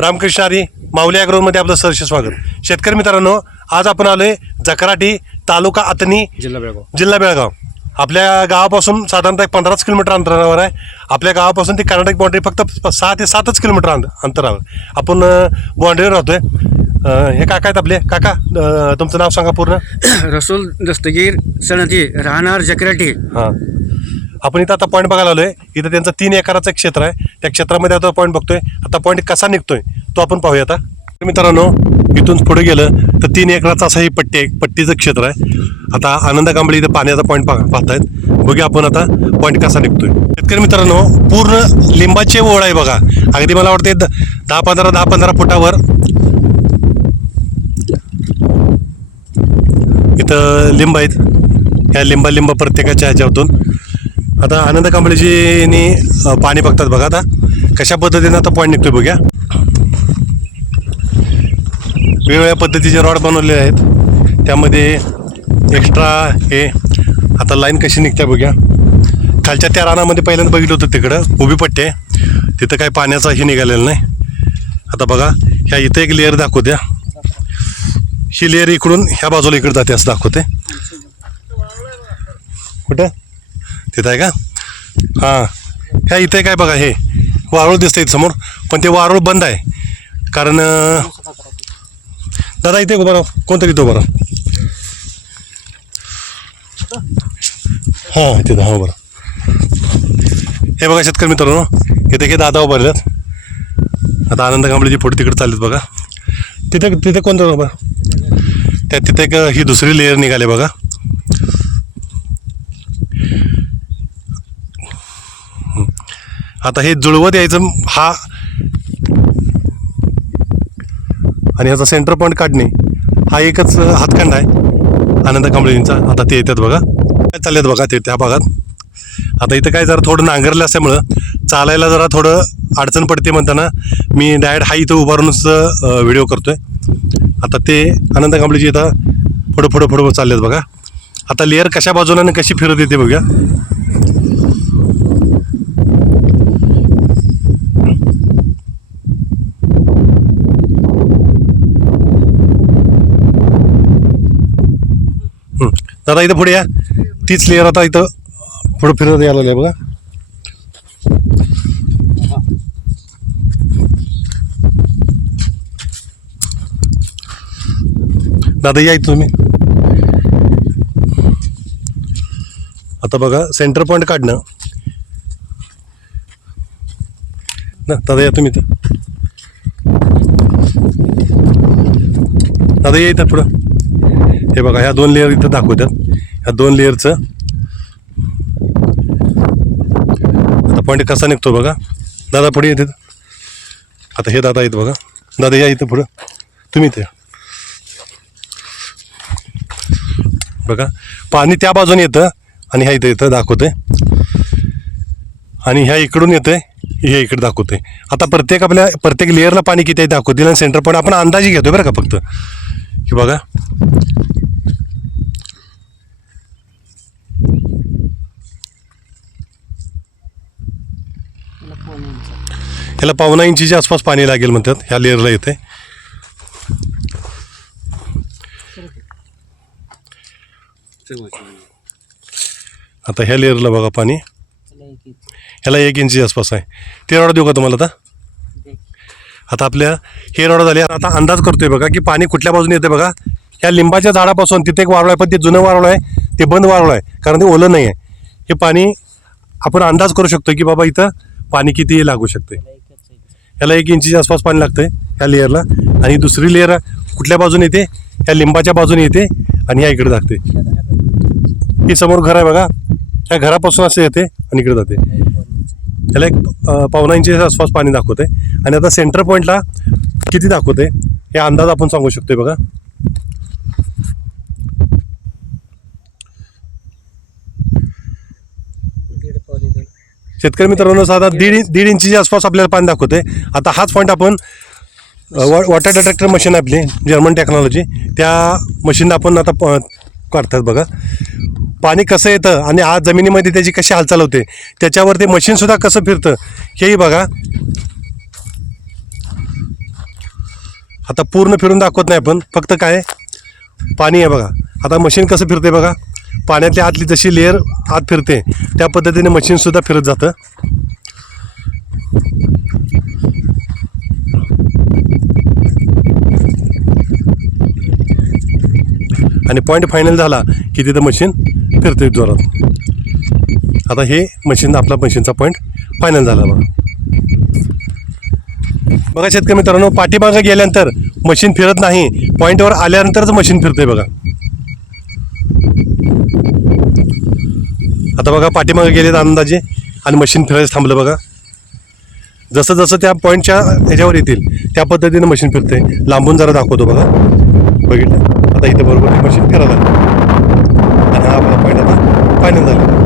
रामकृष्ण हरी माऊली ॲग्रोमध्ये आपलं सहर्ष स्वागत। शेतकरी मित्रांनो, आज आपण आलोय जकराटी, तालुका अतनी, जिल्हा बेळगाव। आपल्या गावापासून साधारणतः 15 किलोमीटर अंतरावर आहे। आपल्या गावापासून ती कर्नाटक बाउंड्री फक्त 6 ते 7 किलोमीटर अंतरावर आपण बाउंड्रीवर राहतोय। हे काका आहेत आपले। काका, तुमचं नाव सांगा पूर्ण। रसूल दस्तगीर सनदी, राहणार जकराटी। हां, आपण इथं आता पॉईंट बघायला आलोय। इथं त्यांचं 3 एकराचं एक क्षेत्र आहे। त्या क्षेत्रामध्ये आता पॉईंट बघतोय। आता पॉईंट कसा निघतोय तो आपण पाहूया। आता मित्रांनो, इथून पुढे गेलं तर 3 एकराचं असं ही पट्टीचं क्षेत्र आहे। आता आनंद कांबळे इथं पाण्याचा पॉईंट पाहतायत। बघूया आपण आता पॉईंट कसा निघतोय। शेतकरी मित्रांनो, पूर्ण लिंबाचे ओळ आहे बघा। अगदी मला वाटते 10-15 फुटावर इथं लिंब आहेत। ह्या लिंब प्रत्येकाच्या ह्याच्यातून आता आनंद कांबळेजींनी पाणी बघतात बघा। आता कशा पद्धतीने आता पॉईंट निघतोय बघूया। वेगवेगळ्या पद्धतीचे रॉड बनवलेले आहेत, त्यामध्ये एक्स्ट्रा हे आता लाईन कशी निघते बघूया। खालच्या त्या रानामध्ये पहिल्यांदा बघितलं होतं, तिकडं उभी पट्टी आहे, तिथं काही पाण्याचा हे निघालेलं नाही। आता बघा, ह्या इथं एक लेअर दाखवत्या, ही लेअर इकडून ह्या बाजूला इकडे जाते असं दाखवते। कुठं तिथं आहे का? हां, ह्या इथे काय बघा, हे वारुळ दिसतं इथं समोर, पण ते वारुळ बंद आहे। कारण दादा इथे उभा राहा, कोणतरी इथं उभा राहा। हां, तिथं हां बरं। हे बघा शेतकरी मित्रांनो, इथे हे दादा उभा राहिलेत। आता आनंद कांबळेजी पुढे तिकडे चाललेत बघा। तिथे कोणतं उभा, तिथे एक ही दुसरी लेअर निघाली बघा। आता हे जुळवत यायचं हा, आणि ह्याचा सेंटर पॉईंट काढणे हा एकच हातखंड आहे आनंद कांबळेजींचा। आता ते येतात बघा, काय चाललेत बघा ते त्या भागात। आता इथं काय जरा थोडं नांगरलं असल्यामुळं चालायला जरा थोडं अडचण पडते, म्हणताना मी डायरेक्ट हा इथं उभारूनच व्हिडिओ करतोय। आता ते आनंद कांबळेजी इथं पुढं चाललेत बघा। आता लेअर कशा बाजूला कशी फिरत येते बघूया। दादा इथं पुढे या, तीच लेअर आता इथं पुढं फिरत यायला लागली बघा। दादा या इथं तुम्ही। आता बघा, सेंटर पॉईंट काढणं ना। दादा या तुम्ही इथं, दादा या इथं पुढं। हे बघा, ह्या 2 लेअर इथं दाखवतात। ह्या 2 लेअरचं आता पॉईंट कसा निघतो बघा। दादा पुढे येते। आता हे दादा येतं बघा। दादा या इथं पुढं तुम्ही इथे बघा। पाणी त्या बाजूने येतं आणि ह्या इथं दाखवते, आणि ह्या इकडून येतंय, हे इकडे दाखवते। आता प्रत्येक लेअरला पाणी किती आहे दाखवतील, आणि सेंटर पॉईंट आपण अंदाजे घेतोय बरं का फक्त। हे बघा, ह्याला 1.25 इंचीच्या आसपास पाणी लागेल म्हणतात, ह्या लेअरला येते। आता ह्या लेअरला बघा पाणी, ह्याला 1 इंचीच्या आसपास आहे। ते रॉड देऊ का तुम्हाला? आता आपल्या हे रॉड झाले। आता अंदाज करतोय बघा की पाणी कुठल्या बाजूने येते बघा। ह्या लिंबाच्या झाडापासून तिथे एक वारुळ आहे, पण ते जुनं वारुळ आहे, ते बंद वारुळ आहे, कारण ते ओलं नाही आहे। हे पाणी आपण अंदाज करू शकतो की बाबा इथं पाणी किती लागू शकते। ह्याला 1 इंचीच्या आसपास पाणी लागतंय ह्या लेअरला, आणि दुसरी लेअर कुठल्या बाजूने येते, ह्या लिंबाच्या बाजूने येते आणि ह्या इकडे लागते। ही समोर घर आहे बघा, ह्या घरापासून असं येते आणि इकडे जाते। ह्याला 1.25 इंचीच्या आसपास पाणी दाखवते, आणि आता सेंटर पॉईंटला किती दाखवते हे अंदाज आपण सांगू शकतोय बघा। शेतकरी मित्रांनो, साधा 1.5 इंचीच्या आसपास आपल्याला पाणी दाखवते। आता हाच पॉईंट आपण वॉटर डिटेक्टर मशीन आपली जर्मन टेक्नॉलॉजी, त्या मशीन आपण आता काढतात बघा। पाणी कसं येतं आणि आज जमिनीमध्ये त्याची कशी हालचाल होते, त्याच्यावर ते मशीनसुद्धा कसं फिरतं हेही बघा। आता पूर्ण फिरून दाखवत नाही आपण, फक्त काय पाणी आहे बघा. आता मशीन कसं फिरते बघा, पाण्यातल्या आतली जशी लेअर आत फिरते त्या पद्धतीने मशीनसुद्धा फिरत जातं. आणि पॉईंट फायनल झाला की तिथं मशीन फिरते जोरात. आता हे मशीन आपला मशीनचा पॉईंट फायनल झाला बघा. बघा शेतकरी मित्रांनो, पाठीमागं गेल्यानंतर मशीन फिरत नाही, पॉईंटवर आल्यानंतरच मशीन फिरते बघा. आता बघा पाठीमागं गेलेत अंदाजे आणि मशीन फिरायचं थांबलं बघा. जसं जसं त्या पॉईंटच्या ह्याच्यावर येतील त्या पद्धतीने मशीन फिरते. लांबून जरा दाखवतो बघा, बघितलं. आता इथे बरोबर मशीन फिरायला लागली आणि हा आपला पॉईंट आता फायनल झाला.